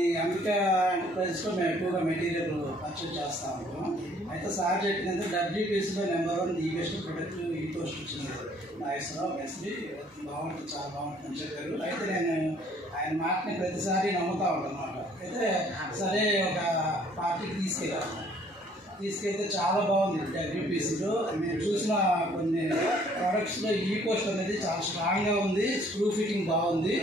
ఈ అమెరికా ఎంటర్ప్రైజ్లో మేము ఎక్కువగా మెటీరియల్ పర్చేజ్ చేస్తూ ఉంటాం. అయితే సార్ చెప్పినందుకు డబ్ల్యూపీసీలో నెంబర్ 1 ది బెస్ట్ ప్రొడక్ట్ ఈ పోస్ట్ వచ్చింది నాగేశ్వరరావు మెస్లీ బాగుంటుంది, చాలా బాగుంటుందని చెప్పారు. అయితే నేను ఆయన మాటని ప్రతిసారి నమ్ముతూ ఉంటాను అనమాట. అయితే సరే ఒక పార్టీకి తీసుకెళ్తే చాలా బాగుంది. డబ్ల్యూపీసీలో మేము చూసిన కొన్ని ప్రోడక్ట్స్లో ఈ పోస్ట్ అనేది చాలా స్ట్రాంగ్గా ఉంది, స్క్రూ ఫిట్టింగ్ బాగుంది.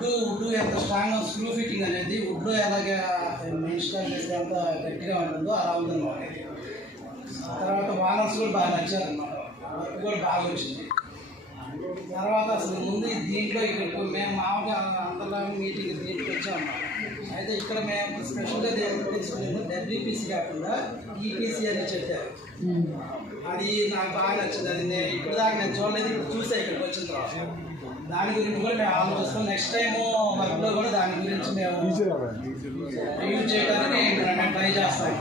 వుడ్ ఎంత స్ట్రాంగ్గా స్క్రూ ఫిట్టింగ్ అనేది వుడ్లో ఎలాగ ఇన్స్టాల్ చేస్తే అంత గట్టిగా ఉంటుందో అలా ఉందన్నమాట. తర్వాత వానర్స్ కూడా బాగా నచ్చారన్నమాట, వర్క్ కూడా బాగా వచ్చింది. తర్వాత అసలు ముందు దీంట్లో ఇక్కడ మేము మామూలుగా అందరిలో మీటింగ్ దీంట్లో వచ్చామన్నమాట. అయితే ఇక్కడ మేము స్పెషల్గా తెలుసుకున్నాము డబ్ల్యూపీసీ కాకుండా ఈపీసీ అని చెప్పారు. అది నాకు బాగా నచ్చింది. అది నేను ఇప్పుడు దాకా నేను చూడలేదు, ఇప్పుడు చూసాను ఇక్కడికి వచ్చిన తర్వాత. దాని గురించి కూడా మేము ఆలోచిస్తాం. నెక్స్ట్ టైము వర్క్లో కూడా దాని గురించి మేము యూజ్ చేయడానికి మేము ట్రై చేస్తాం.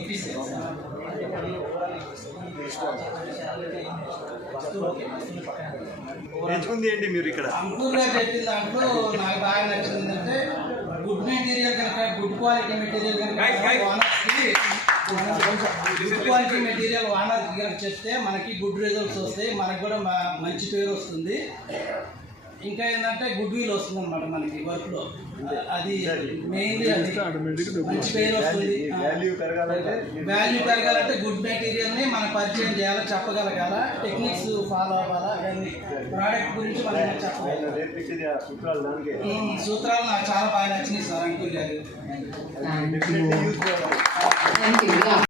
ఈపీసీ ఎంచుకుంది ఏంటి మీరు ఇక్కడ? అంకుర్గా చెప్పిన దాంట్లో నాకు బాగా నచ్చింది ఏంటంటే గుడ్ మెటీరియల్ కనుక, గుడ్ క్వాలిటీ మెటీరియల్ కనుక ఓనర్స్కి గుడ్ క్వాలిటీ మెటీరియల్ ఓనర్కి కనుక చెప్తే మనకి గుడ్ రిజల్ట్స్ వస్తాయి, మనకు కూడా మంచి పేరు వస్తుంది. ఇంకా ఏంటంటే గుడ్ విల్ వస్తుంది అనమాట మనకి వర్క్లో. అది మెయిన్లీ అది మంచి పేరు వస్తుంది. వాల్యూ పెరగాలంటే గుడ్ మెటీరియల్ని మనం పరిచయం చేయాలి, చెప్పగలగాల, టెక్నిక్స్ ఫాలో అవ్వాలా, అవన్నీ ప్రోడక్ట్ గురించి మనం చెప్పగలం. సూత్రాలు నాకు చాలా బాగా నచ్చినాయి సార్ అంకుల్ గారు.